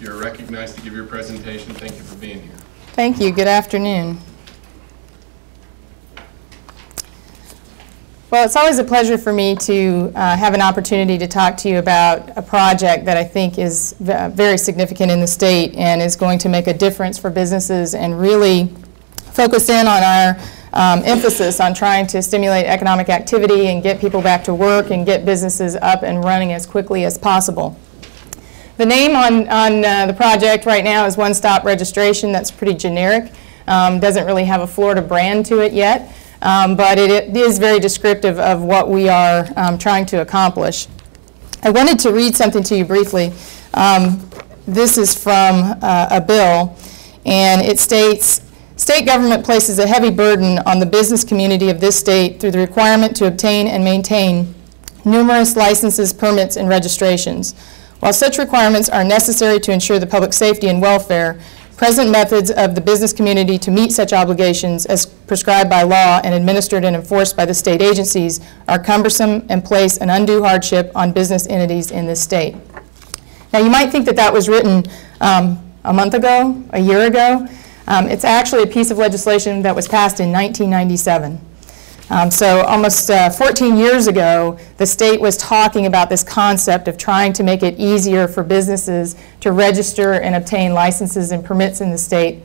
You're recognized to give your presentation. Thank you for being here. Thank you. Good afternoon. Well, it's always a pleasure for me to have an opportunity to talk to you about a project that I think is very significant in the state and is going to make a difference for businesses and really focus in on our emphasis on trying to stimulate economic activity and get people back to work and get businesses up and running as quickly as possible. The name on the project right now is One Stop Registration. That's pretty generic. Doesn't really have a Florida brand to it yet. But it is very descriptive of what we are trying to accomplish. I wanted to read something to you briefly. This is from a bill, and it states, "State government places a heavy burden on the business community of this state through the requirement to obtain and maintain numerous licenses, permits, and registrations. While such requirements are necessary to ensure the public safety and welfare, present methods of the business community to meet such obligations as prescribed by law and administered and enforced by the state agencies are cumbersome and place an undue hardship on business entities in this state." Now, you might think that that was written a month ago, a year ago. It's actually a piece of legislation that was passed in 1997. So almost 14 years ago, the state was talking about this concept of trying to make it easier for businesses to register and obtain licenses and permits in the state,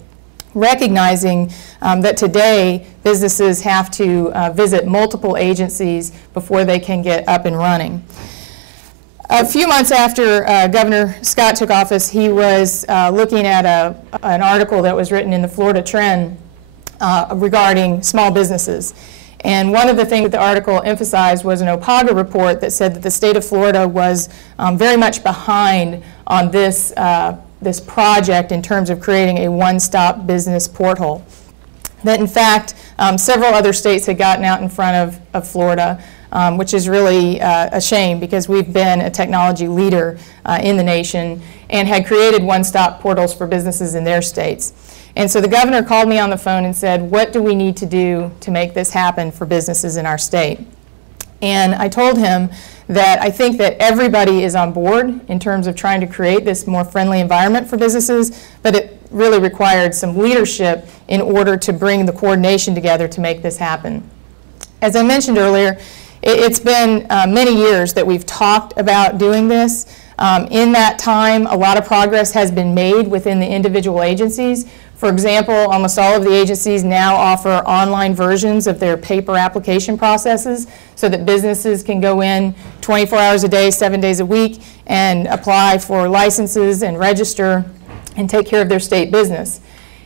recognizing that today businesses have to visit multiple agencies before they can get up and running. A few months after Governor Scott took office, he was looking at an article that was written in the Florida Trend regarding small businesses. And one of the things that the article emphasized was an OPAGA report that said that the state of Florida was very much behind on this, this project in terms of creating a one-stop business portal. That in fact, several other states had gotten out in front of Florida, which is really a shame because we've been a technology leader in the nation and had created one-stop portals for businesses in their states. And so the governor called me on the phone and said, what do we need to do to make this happen for businesses in our state? And I told him that I think that everybody is on board in terms of trying to create this more friendly environment for businesses, but it really required some leadership in order to bring the coordination together to make this happen. As I mentioned earlier, it's been many years that we've talked about doing this. In that time, a lot of progress has been made within the individual agencies. For example, almost all of the agencies now offer online versions of their paper application processes so that businesses can go in 24 hours a day, 7 days a week, and apply for licenses and register and take care of their state business.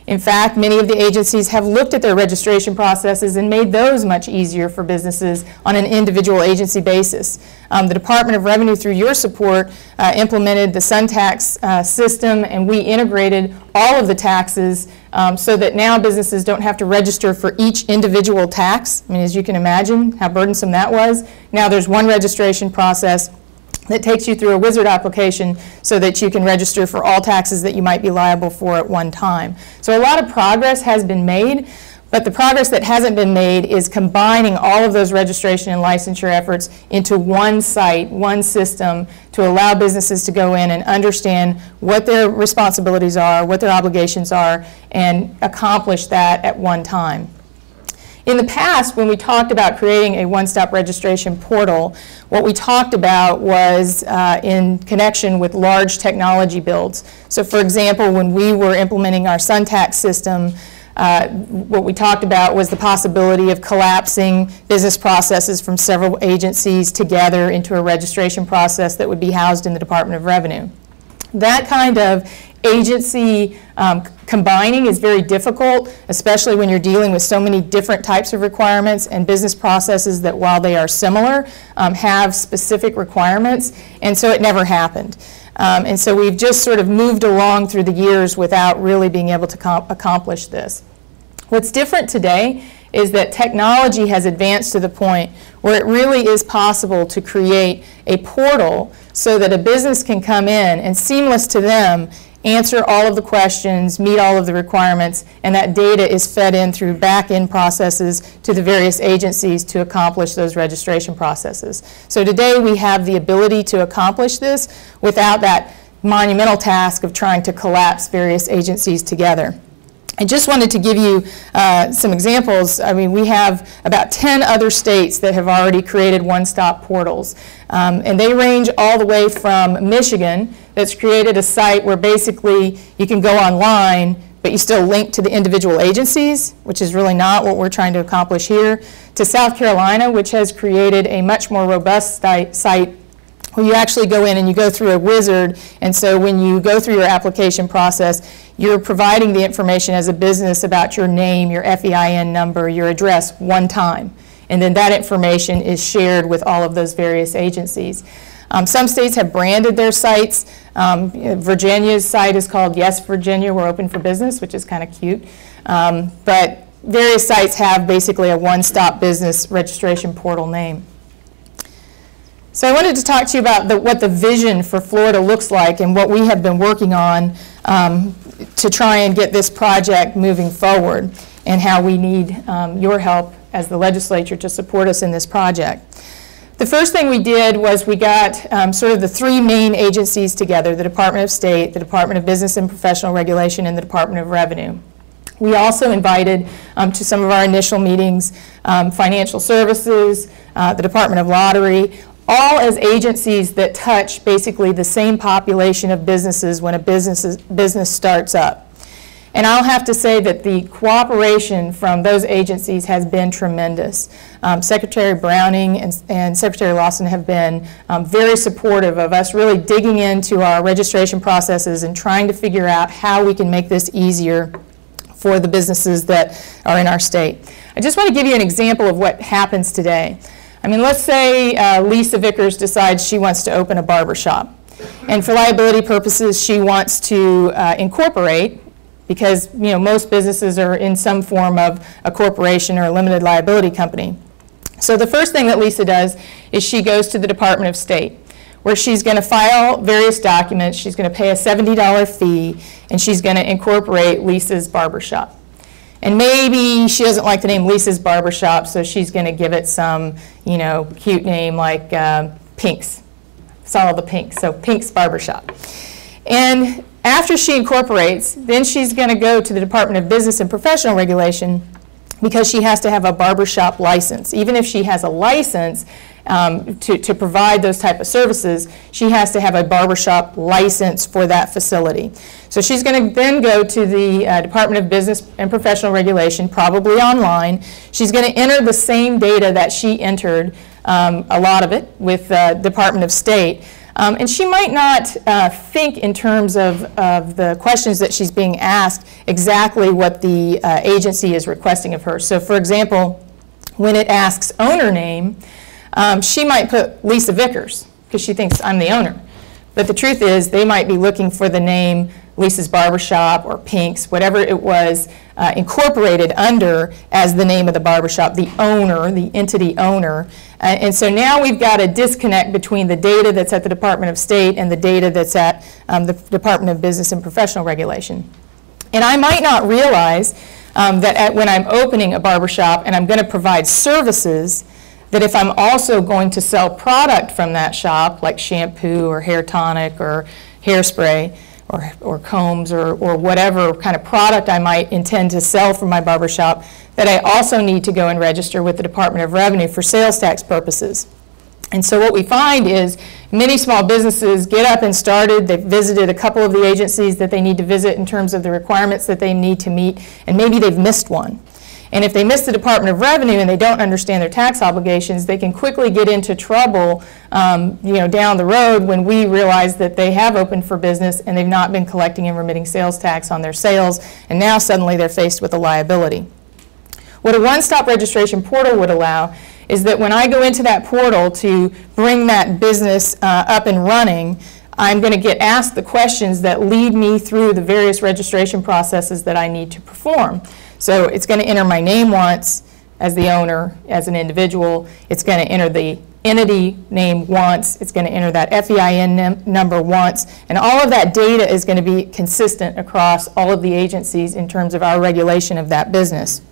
In fact, many of the agencies have looked at their registration processes and made those much easier for businesses on an individual agency basis. The Department of Revenue, through your support, implemented the Sun Tax system, and we integrated all of the taxes so that now businesses don't have to register for each individual tax. I mean, as you can imagine how burdensome that was. Now there's one registration process that takes you through a wizard application so that you can register for all taxes that you might be liable for at one time. So a lot of progress has been made, but the progress that hasn't been made is combining all of those registration and licensure efforts into one site, one system, to allow businesses to go in and understand what their responsibilities are, what their obligations are, and accomplish that at one time. In the past, when we talked about creating a one-stop registration portal, what we talked about was in connection with large technology builds. So for example, when we were implementing our Sun Tax system, what we talked about was the possibility of collapsing business processes from several agencies together into a registration process that would be housed in the Department of Revenue. That kind of agency combining is very difficult, especially when you're dealing with so many different types of requirements and business processes that, while they are similar, have specific requirements, and so it never happened. And so we've just sort of moved along through the years without really being able to accomplish this. What's different today is that technology has advanced to the point where it really is possible to create a portal so that a business can come in and, seamless to them, answer all of the questions, meet all of the requirements, and that data is fed in through back-end processes to the various agencies to accomplish those registration processes. So today we have the ability to accomplish this without that monumental task of trying to collapse various agencies together. I just wanted to give you some examples. I mean, we have about 10 other states that have already created one-stop portals. And they range all the way from Michigan, that's created a site where basically you can go online, but you still link to the individual agencies, which is really not what we're trying to accomplish here, to South Carolina, which has created a much more robust site where you actually go in and you go through a wizard, and so when you go through your application process, you're providing the information as a business about your name, your FEIN number, your address one time, and then that information is shared with all of those various agencies. Some states have branded their sites. Virginia's site is called Yes Virginia, we're open for business, which is kind of cute. But various sites have basically a one-stop business registration portal name. So I wanted to talk to you about what the vision for Florida looks like and what we have been working on to try and get this project moving forward, and how we need your help as the legislature to support us in this project. The first thing we did was we got sort of the three main agencies together, the Department of State, the Department of Business and Professional Regulation, and the Department of Revenue. We also invited to some of our initial meetings financial services, the Department of Lottery, all as agencies that touch basically the same population of businesses when a business starts up. And I'll have to say that the cooperation from those agencies has been tremendous. Secretary Browning and Secretary Lawson have been very supportive of us really digging into our registration processes and trying to figure out how we can make this easier for the businesses that are in our state. I just want to give you an example of what happens today. I mean, let's say Lisa Vickers decides she wants to open a barber shop. And for liability purposes, she wants to incorporate, because most businesses are in some form of a corporation or a limited liability company. So the first thing that Lisa does is she goes to the Department of State, where she's going to file various documents, she's going to pay a $70 fee, and she's going to incorporate Lisa's Barbershop. And maybe she doesn't like the name Lisa's Barbershop, so she's going to give it some, cute name like Pink's. Follow the Pink, so Pink's Barbershop. And after she incorporates, then she's going to go to the Department of Business and Professional Regulation, because she has to have a barbershop license. Even if she has a license to provide those type of services, she has to have a barbershop license for that facility. So she's going to then go to the Department of Business and Professional Regulation, probably online. She's going to enter the same data that she entered, a lot of it, with the Department of State. And she might not think in terms of the questions that she's being asked exactly what the agency is requesting of her. So for example, when it asks owner name, she might put Lisa Vickers because she thinks I'm the owner. But the truth is they might be looking for the name Lisa's Barbershop or Pink's, whatever it was incorporated under as the name of the barbershop, the owner, the entity owner. And so now we've got a disconnect between the data that's at the Department of State and the data that's at the Department of Business and Professional Regulation. And I might not realize that when I'm opening a barbershop and I'm going to provide services, that if I'm also going to sell product from that shop, like shampoo or hair tonic or hairspray, or combs or whatever kind of product I might intend to sell from my barbershop, that I also need to go and register with the Department of Revenue for sales tax purposes. And so what we find is many small businesses get up and started, they've visited a couple of the agencies that they need to visit in terms of the requirements that they need to meet, and maybe they've missed one. And if they miss the Department of Revenue and they don't understand their tax obligations, they can quickly get into trouble down the road when we realize that they have opened for business and they've not been collecting and remitting sales tax on their sales, and now suddenly they're faced with a liability. What a one-stop registration portal would allow is that when I go into that portal to bring that business up and running, I'm going to get asked the questions that lead me through the various registration processes that I need to perform. So it's going to enter my name once as the owner, as an individual. It's going to enter the entity name once. It's going to enter that FEIN number once. And all of that data is going to be consistent across all of the agencies in terms of our regulation of that business.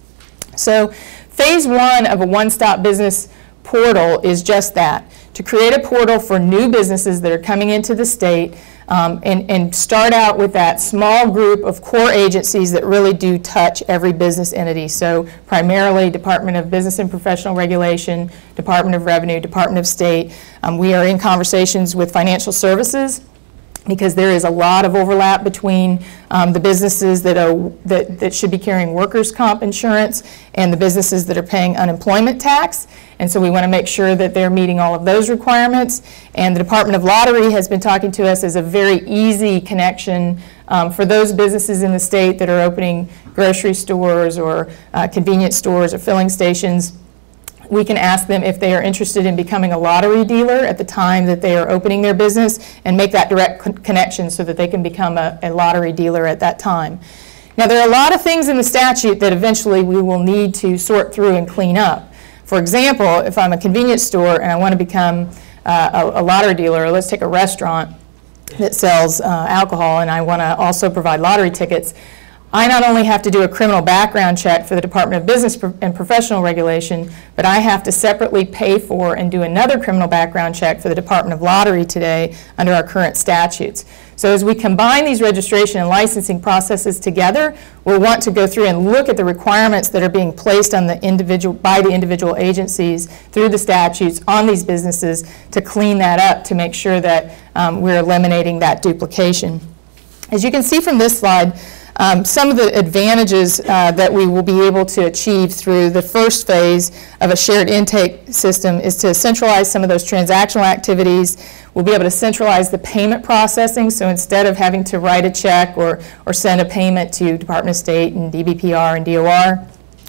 So phase one of a one-stop business portal is just that, to create a portal for new businesses that are coming into the state, and start out with that small group of core agencies that really do touch every business entity. So primarily Department of Business and Professional Regulation, Department of Revenue, Department of State. We are in conversations with financial services, because there is a lot of overlap between the businesses that should be carrying workers' comp insurance and the businesses that are paying unemployment tax. And so we want to make sure that they're meeting all of those requirements. And the Department of Lottery has been talking to us as a very easy connection for those businesses in the state that are opening grocery stores or convenience stores or filling stations. We can ask them if they are interested in becoming a lottery dealer at the time that they are opening their business and make that direct connection so that they can become a lottery dealer at that time. Now, there are a lot of things in the statute that eventually we will need to sort through and clean up. For example, if I'm a convenience store and I want to become a lottery dealer, or let's take a restaurant that sells alcohol and I want to also provide lottery tickets, I not only have to do a criminal background check for the Department of Business and Professional Regulation, but I have to separately pay for and do another criminal background check for the Department of Lottery today under our current statutes. So as we combine these registration and licensing processes together, we'll want to go through and look at the requirements that are being placed on the by the individual agencies through the statutes on these businesses to clean that up to make sure that we're eliminating that duplication. As you can see from this slide, some of the advantages that we will be able to achieve through the first phase of a shared intake system is to centralize some of those transactional activities. We'll be able to centralize the payment processing, so instead of having to write a check or send a payment to Department of State and DBPR and DOR,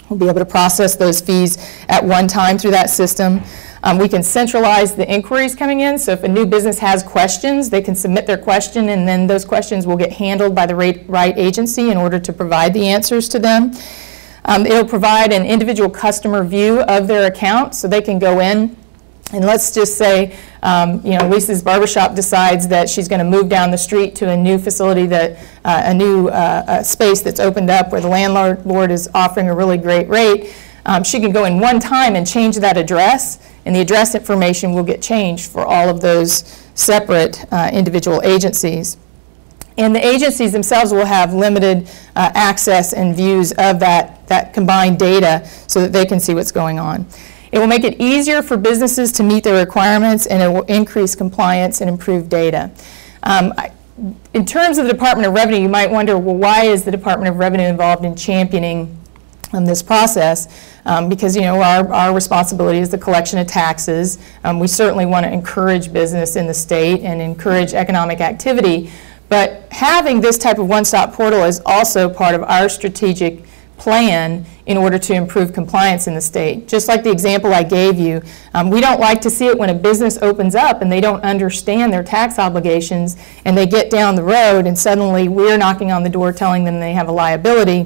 we'll be able to process those fees at one time through that system. We can centralize the inquiries coming in, so if a new business has questions, they can submit their question and then those questions will get handled by the right agency in order to provide the answers to them. It'll provide an individual customer view of their account, so they can go in and let's just say, Lisa's barbershop decides that she's going to move down the street to a new facility, a new space that's opened up where the landlord is offering a really great rate. She can go in one time and change that address, and the address information will get changed for all of those separate individual agencies. And the agencies themselves will have limited access and views of that combined data so that they can see what's going on. It will make it easier for businesses to meet their requirements, and it will increase compliance and improve data. In terms of the Department of Revenue, you might wonder, well, why is the Department of Revenue involved in championing this process? Because our responsibility is the collection of taxes. We certainly want to encourage business in the state and encourage economic activity. But having this type of one-stop portal is also part of our strategic plan in order to improve compliance in the state. Just like the example I gave you, we don't like to see it when a business opens up and they don't understand their tax obligations and they get down the road and suddenly we're knocking on the door telling them they have a liability.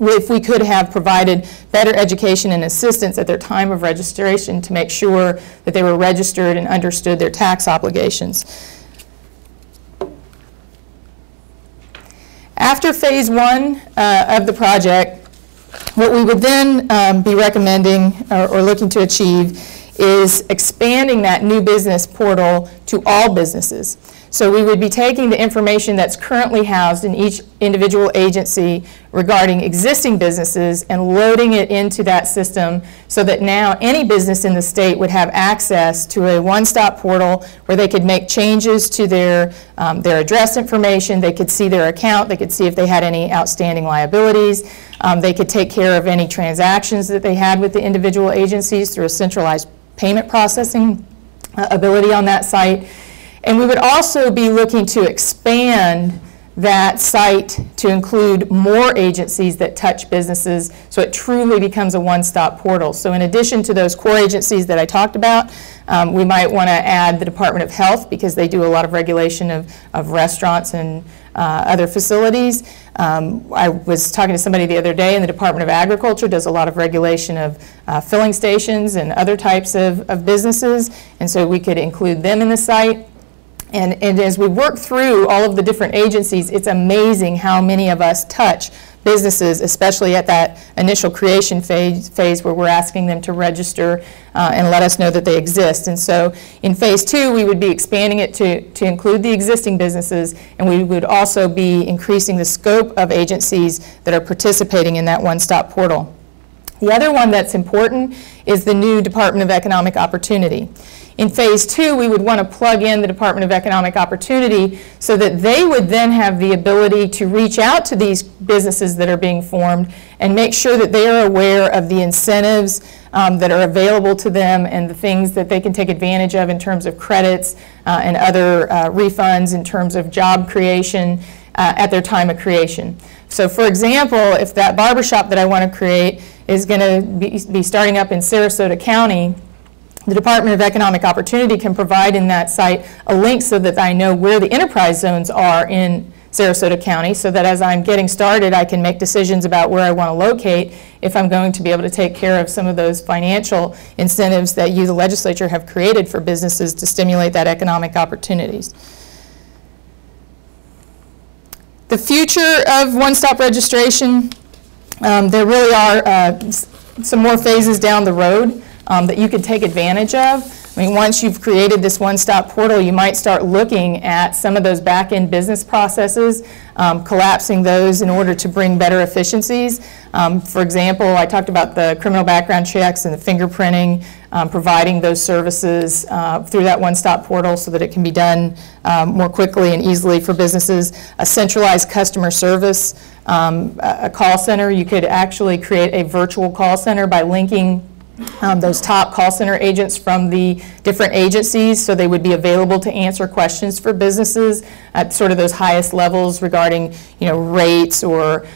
If we could have provided better education and assistance at their time of registration to make sure that they were registered and understood their tax obligations. After phase one of the project, what we would then be recommending or looking to achieve is expanding that new business portal to all businesses. So we would be taking the information that's currently housed in each individual agency regarding existing businesses and loading it into that system so that now any business in the state would have access to a one-stop portal where they could make changes to their address information, they could see their account, they could see if they had any outstanding liabilities, they could take care of any transactions that they had with the individual agencies through a centralized payment processing ability on that site. And we would also be looking to expand that site to include more agencies that touch businesses so it truly becomes a one-stop portal. So in addition to those core agencies that I talked about, we might want to add the Department of Health because they do a lot of regulation of restaurants and other facilities. I was talking to somebody the other day, and the Department of Agriculture does a lot of regulation of filling stations and other types of businesses, and so we could include them in the site. And as we work through all of the different agencies, it's amazing how many of us touch businesses, especially at that initial creation phase where we're asking them to register and let us know that they exist. And so in phase 2, we would be expanding it to include the existing businesses, and we would also be increasing the scope of agencies that are participating in that one-stop portal. The other one that's important is the new Department of Economic Opportunity. In phase 2, we would want to plug in the Department of Economic Opportunity so that they would then have the ability to reach out to these businesses that are being formed and make sure that they are aware of the incentives that are available to them and the things that they can take advantage of in terms of credits and other refunds in terms of job creation at their time of creation. So for example, if that barbershop that I want to create is going to be starting up in Sarasota County, the Department of Economic Opportunity can provide in that site a link so that I know where the enterprise zones are in Sarasota County, so that as I'm getting started, I can make decisions about where I want to locate if I'm going to be able to take care of some of those financial incentives that you, the legislature, have created for businesses to stimulate that economic opportunities. The future of one-stop registration, there really are some more phases down the road that you could take advantage of. I mean, once you've created this one-stop portal, you might start looking at some of those back-end business processes, collapsing those in order to bring better efficiencies. For example, I talked about the criminal background checks and the fingerprinting, providing those services through that one-stop portal so that it can be done more quickly and easily for businesses. A centralized customer service, a call center. You could actually create a virtual call center by linking those top call center agents from the different agencies, so they would be available to answer questions for businesses at sort of those highest levels regarding, rates or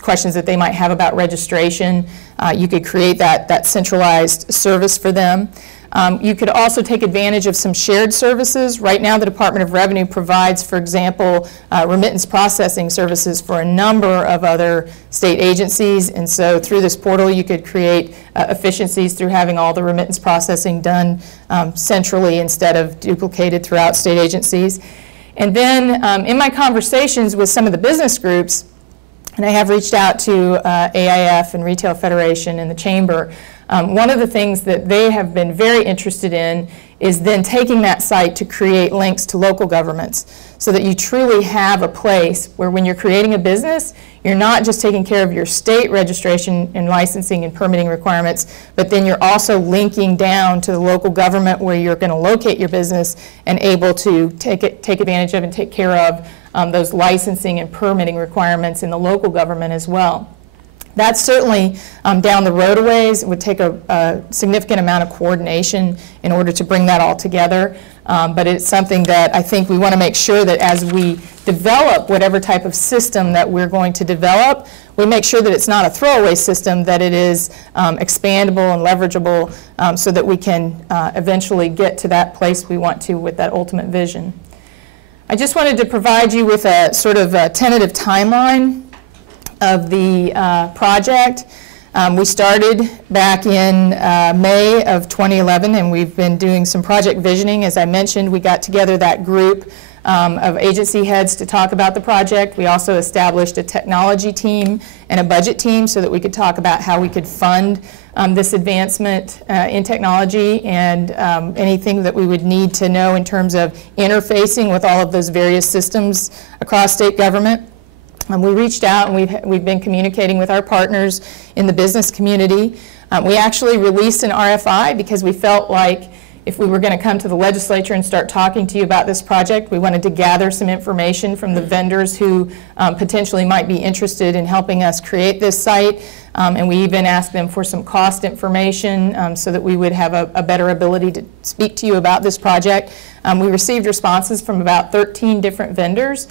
questions that they might have about registration. You could create that centralized service for them. You could also take advantage of some shared services. Right now, the Department of Revenue provides, for example, remittance processing services for a number of other state agencies. And so through this portal, you could create efficiencies through having all the remittance processing done centrally instead of duplicated throughout state agencies. And then in my conversations with some of the business groups, and I have reached out to AIF and Retail Federation and the Chamber, one of the things that they have been very interested in is then taking that site to create links to local governments so that you truly have a place where when you're creating a business, you're not just taking care of your state registration and licensing and permitting requirements, but then you're also linking down to the local government where you're going to locate your business and able to take advantage of and take care of those licensing and permitting requirements in the local government as well. That's certainly down the road a ways. It would take a significant amount of coordination in order to bring that all together. But it's something that I think we want to make sure that as we develop whatever type of system that we're going to develop, we make sure that it's not a throwaway system, that it is expandable and leverageable so that we can eventually get to that place we want to with that ultimate vision. I just wanted to provide you with a sort of a tentative timeline of the project. We started back in May of 2011, and we've been doing some project visioning. As I mentioned, we got together that group of agency heads to talk about the project. We also established a technology team and a budget team so that we could talk about how we could fund this advancement in technology and anything that we would need to know in terms of interfacing with all of those various systems across state government. We reached out and we've been communicating with our partners in the business community. We actually released an RFI because we felt like if we were going to come to the legislature and start talking to you about this project, we wanted to gather some information from the vendors who potentially might be interested in helping us create this site. And we even asked them for some cost information so that we would have a better ability to speak to you about this project. We received responses from about 13 different vendors.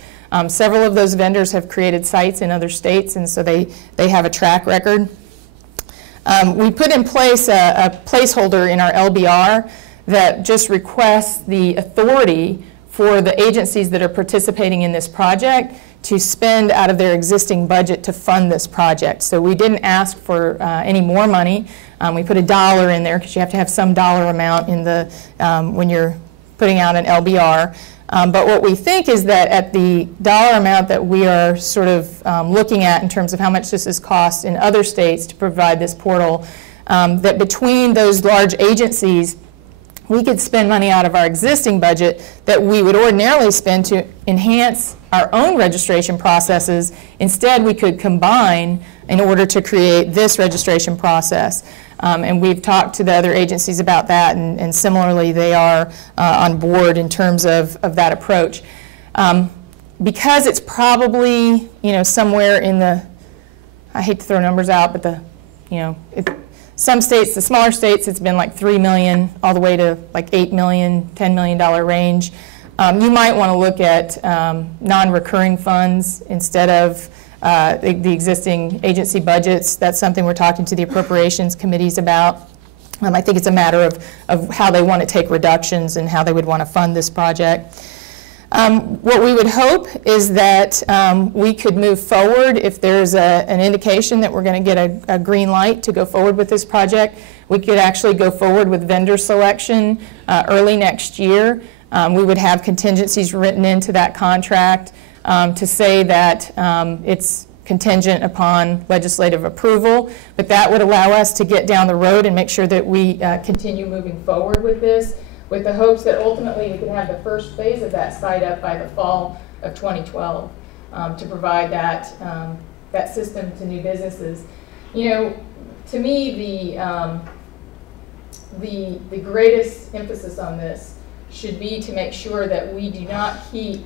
Several of those vendors have created sites in other states, and so they have a track record. We put in place a placeholder in our LBR that just requests the authority for the agencies that are participating in this project to spend out of their existing budget to fund this project. So we didn't ask for any more money. We put $1 in there because you have to have some dollar amount in the when you're putting out an LBR. But what we think is that at the dollar amount that we are sort of looking at in terms of how much this has cost in other states to provide this portal, that between those large agencies, we could spend money out of our existing budget that we would ordinarily spend to enhance our own registration processes. Instead, we could combine in order to create this registration process. And we've talked to the other agencies about that, and similarly, they are on board in terms of that approach. Because it's probably, somewhere in the, I hate to throw numbers out, but some states, the smaller states, it's been like $3 million all the way to like $8 million, $10 million range. You might want to look at non-recurring funds instead of the existing agency budgets. That's something we're talking to the appropriations committees about. I think it's a matter of how they want to take reductions and how they would want to fund this project. What we would hope is that we could move forward if there's an indication that we're going to get a green light to go forward with this project. We could actually go forward with vendor selection early next year. We would have contingencies written into that contract to say that it's contingent upon legislative approval, but that would allow us to get down the road and make sure that we continue moving forward with this, with the hopes that ultimately we could have the first phase of that site up by the fall of 2012 to provide that, that system to new businesses. To me, the greatest emphasis on this should be to make sure that we do not keep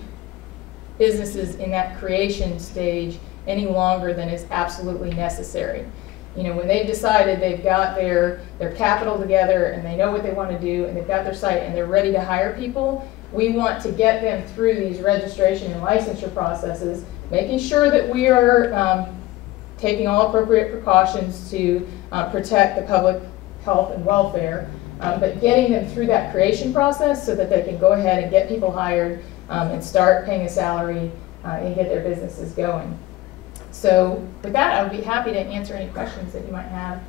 businesses in that creation stage any longer than is absolutely necessary. When they've decided they've got their capital together and they know what they want to do and they've got their site and they're ready to hire people, we want to get them through these registration and licensure processes, making sure that we are taking all appropriate precautions to protect the public health and welfare, but getting them through that creation process so that they can go ahead and get people hired and start paying a salary and get their businesses going. So with that, I would be happy to answer any questions that you might have.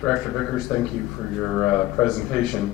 Director Vickers, thank you for your presentation.